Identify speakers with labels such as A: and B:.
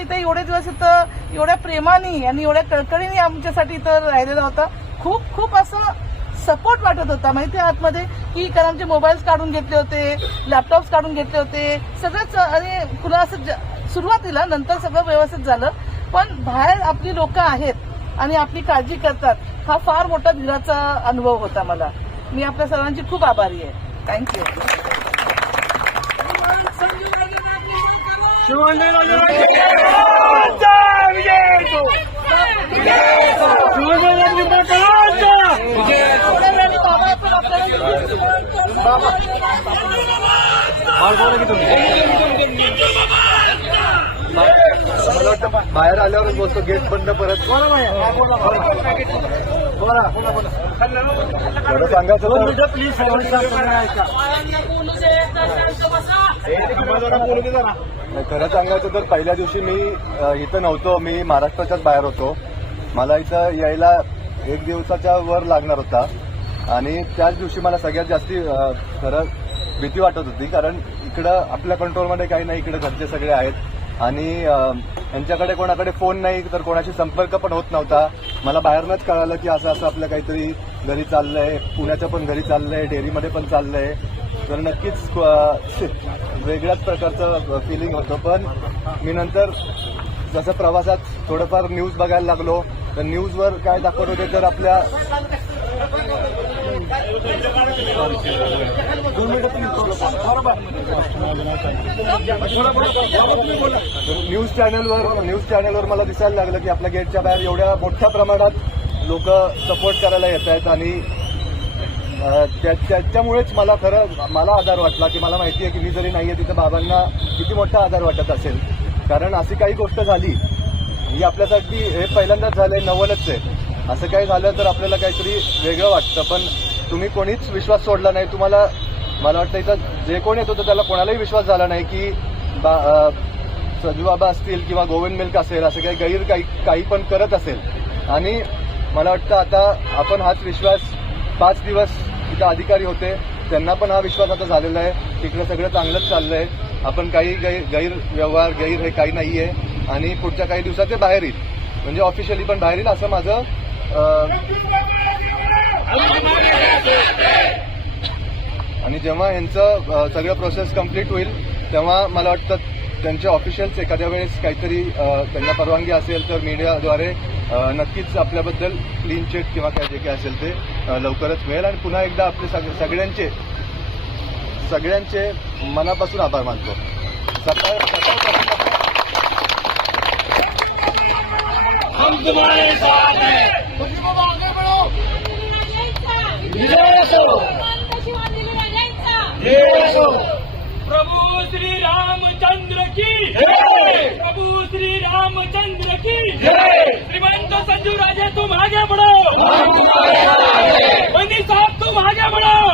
A: इथे एवढे दिवस इथं एवढ्या प्रेमाने आणि एवढ्या कळकळीने आमच्यासाठी इथं राहिलेला होता. खूप खूप असं सपोर्ट वाटत होता. माहिती आहे आतमध्ये? की कारण आमचे मोबाईल्स काढून घेतले होते लॅपटॉप्स काढून घेतले होते. सगळंच आणि पुन्हा असं ज- सुरुवातीला नंतर सगळं व्यवस्थित झालं. पण बाहेर आपली लोक आहेत आणि आपली काळजी करतात हा फार मोठा धीराचा अनुभव होता मला. मी आपल्या सर्वांची खूप आभारी आहे. थँक्यू
B: मला वाटतं बाहेर आल्यावरच बोलतो गेट बंद परत थोडं सांगायचं तर खरं सांगायचं तर पहिल्या दिवशी मी इथं नव्हतो. मी महाराष्ट्राच्याच बाहेर होतो. मला इथं यायला एक दिवसाच्या वर लागणार होता. आणि त्याच दिवशी मला सगळ्यात जास्ती खरं भीती वाटत होती. कारण इकडं आपल्या कंट्रोलमध्ये काही नाही. इकडे घरचे सगळे आहेत. आणि यांच्याकडे कोणाकडे फोन नाही तर कोणाशी संपर्क पण होत नव्हता. मला बाहेरनंच कळालं की असं असं आपलं काहीतरी घरी चाललंय. पुण्याचं पण घरी चाललंय. डेअरीमध्ये पण चाललंय. तर नक्कीच वेगळ्याच प्रकारचं फिलिंग होतं. पण मी नंतर जसं प्रवासात थोडंफार न्यूज बघायला लागलो तर न्यूजवर काय दाखवत होते तर आपल्या न्यूज चॅनलवर न्यूज चॅनलवर मला दिसायला लागलं की आपल्या गेटच्या बाहेर एवढ्या मोठ्या प्रमाणात लोक सपोर्ट करायला येत आहेत आणि त्याच्यामुळेच मला खरं मला आधार वाटला की मला माहिती आहे की मी जरी नाही आहे तिथं बाबांना किती मोठा आधार वाटत असेल. कारण अशी काही गोष्ट झाली ही आपल्यासाठी हे पहिल्यांदाच झालंय नवलच आहे. असं काही झालं तर आपल्याला काहीतरी वेगळं वाटतं. पण तुम्ही कोणीच विश्वास सोडला नाही. तुम्हाला मला वाटतं इथं जे कोण येत होतं त्याला कोणालाही विश्वास झाला नाही की बा अ, सजूबाबा असतील किंवा गोविंद मिल्क असेल असं काही गैर काही काही पण करत असेल. आणि मला वाटतं आता आपण हाच विश्वास पाच दिवस इथं अधिकारी होते त्यांना पण हा विश्वास आता झालेला आहे तिकडे सगळं चांगलंच चाललं आहे आपण काही गैर गैरव्यवहार गैर हे काही नाहीये. आणि पुढच्या काही दिवसात ते बाहेर येईल. म्हणजे ऑफिशियली पण बाहेर येईल असं माझं आणि जेव्हा यांचं सगळं प्रोसेस कंप्लीट होईल तेव्हा मला वाटतं त्यांचे ऑफिशियल्स एखाद्या वेळेस काहीतरी त्यांना परवानगी असेल तर मीडियाद्वारे नक्कीच आपल्याबद्दल क्लीन चिट किंवा काय जे काही असेल ते लवकरच मिळेल. आणि पुन्हा एकदा आपले सग- सगळ्यांचे सगळ्यांचे मनापासून आभार मानतो. सकाळ
C: प्रभू श्री रामचंद्र की प्रभु श्री रामचंद्र की श्रीमंत संजू राजे तुम आगे बढ़ो मोदी साहब तुम आगे बढ़ो